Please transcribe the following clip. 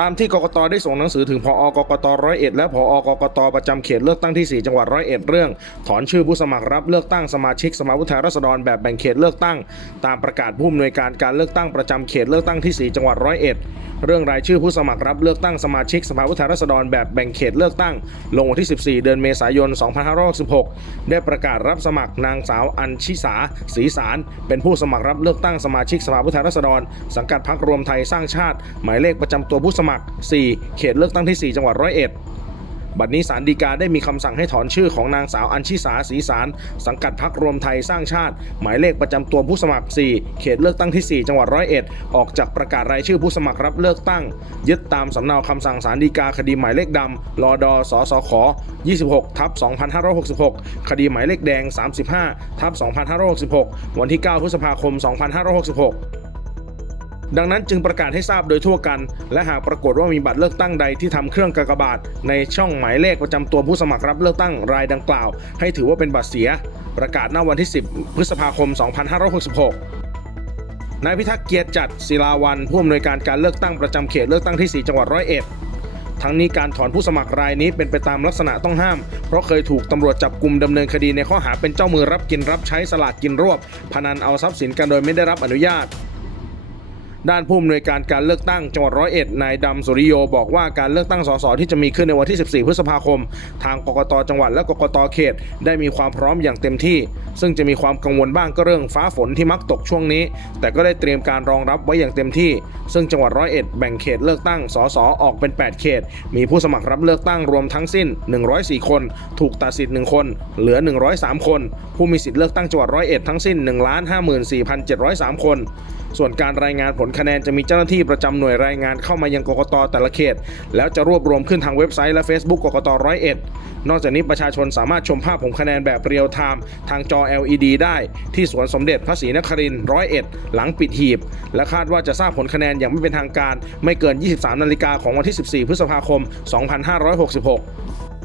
ตามที่กกตได้ส่งหนังสือถึงพอกกตร้อยเอ็ดและพอกกตประจำเขตเลือกตั้งที่ 4 จังหวัดร้อยเอ็ดเรื่อง ถอนชื่อผู้สมัครรับเลือกตั้งสมาชิกสมาผู้แทนราษฎรแบบแบ่งเขตเลือกตั้ง ตามประกาศผู้อำนวยการการเลือกตั้งประจำเขตเลือกตั้งที่ 4 จังหวัดร้อยเอ็ดเรื่องรายชื่อผู้สมัครรับเลือกตั้งสมาชิกสภาผู้แทนราษฎรแบบแบ่งเขตเลือกตั้ง ลงวันที่ 14 เดือนเมษายน 2566 ได้ประกาศรับสมัครนางสาวอัญชิสาศรีสาร เป็นผู้สมัครรับเลือกตั้งสมาชิกสภาผู้แทนราษฎร สังกัดพรรครวมไทยสร้างชาติ หมายเลขประจำตัวผู้สมัคร 4 เขตเลือกตั้งที่ 4 จังหวัดร้อยเอ็ด บัดนี้ศาลฎีกาได้มีคำสั่งให้ถอนชื่อของนางสาวอัญชิสาศรีสาร สังกัดพรรครวมไทยสร้างชาติ หมายเลขประจำตัวผู้สมัคร 4 เขตเลือกตั้งที่ 4 จังหวัดร้อยเอ็ดออกจากประกาศรายชื่อผู้สมัครรับเลือกตั้ง ยึดตามสำเนาคำสั่งศาลฎีกาคดีหมายเลขดำลอดอสสข26ทับ2566 คดีหมายเลขแดง 35ทับ2566 วันที่ 9 พฤษภาคม 2566 ดังนั้นจึงประกาศให้ทราบโดยทั่วกัน และหากปรากฏว่ามีบัตรเลือกตั้งใดที่ทำเครื่องกากบาทในช่องหมายเลขประจำตัวผู้สมัครรับเลือกตั้งรายดังกล่าว ให้ถือว่าเป็นบัตรเสีย ประกาศณวันที่ 10 พฤษภาคม 2566นายพิทักษ์เกียรติจัดศิลาวันผู้อำนวยการการเลือกตั้งประจำเขตเลือกตั้งที่ 4 จังหวัดร้อยเอ็ดทั้งนี้การถอนผู้สมัครรายนี้เป็นไปตามลักษณะต้องห้าม เพราะเคยถูกตำรวจจับกลุ่มดำเนินคดีในข้อหาเป็นเจ้ามือรับกินรับใช้สลากกินรวบ พนันเอาทรัพย์สินกันโดยไม่ได้รับอนุญาต ด้านผู้อำนวยการการเลือกตั้งจังหวัดร้อยเอ็ดนายดำสุริโยบอกว่าการเลือกตั้งสสที่จะมีขึ้นในวันที่ 14 พฤษภาคม ทางกกตจังหวัดและกกตเขต ได้มีความพร้อมอย่างเต็มที่ ซึ่งจะมีความกังวลบ้างก็เรื่องฟ้าฝนที่มักตกช่วงนี้ แต่ก็ได้เตรียมการรองรับไว้อย่างเต็มที่ ซึ่งจังหวัดร้อยเอ็ดแบ่งเขตเลือกตั้งสสออกเป็น 8 เขต มีผู้สมัครรับเลือกตั้งรวมทั้งสิ้น 104 คน ถูกตัดสิทธิ์1คน เหลือ 103 คน ผู้มีสิทธิ์เลือกตั้งจังหวัดร้อยเอ็ดทั้งสิ้น 1 54,703 คน ส่วนการรายงานผลคะแนนจะมีเจ้าหน้าที่ประจำหน่วยรายงานเข้ามายังกกตแต่ละเขต แล้วจะรวบรวมขึ้นทางเว็บไซต์และ Facebook กกตร้อยเอ็ดนอกจากนี้ประชาชนสามารถชมภาพผลคะแนนแบบเรียลไทม์ทางจอ LED ได้ที่สวนสมเด็จพระศรีนครินทร์ร้อยเอ็ดหลังปิดหีบ และคาดว่าจะทราบผลคะแนนอย่างไม่เป็นทางการ ไม่เกิน 23 นาฬิกาของวันที่ 14 พฤษภาคม 2566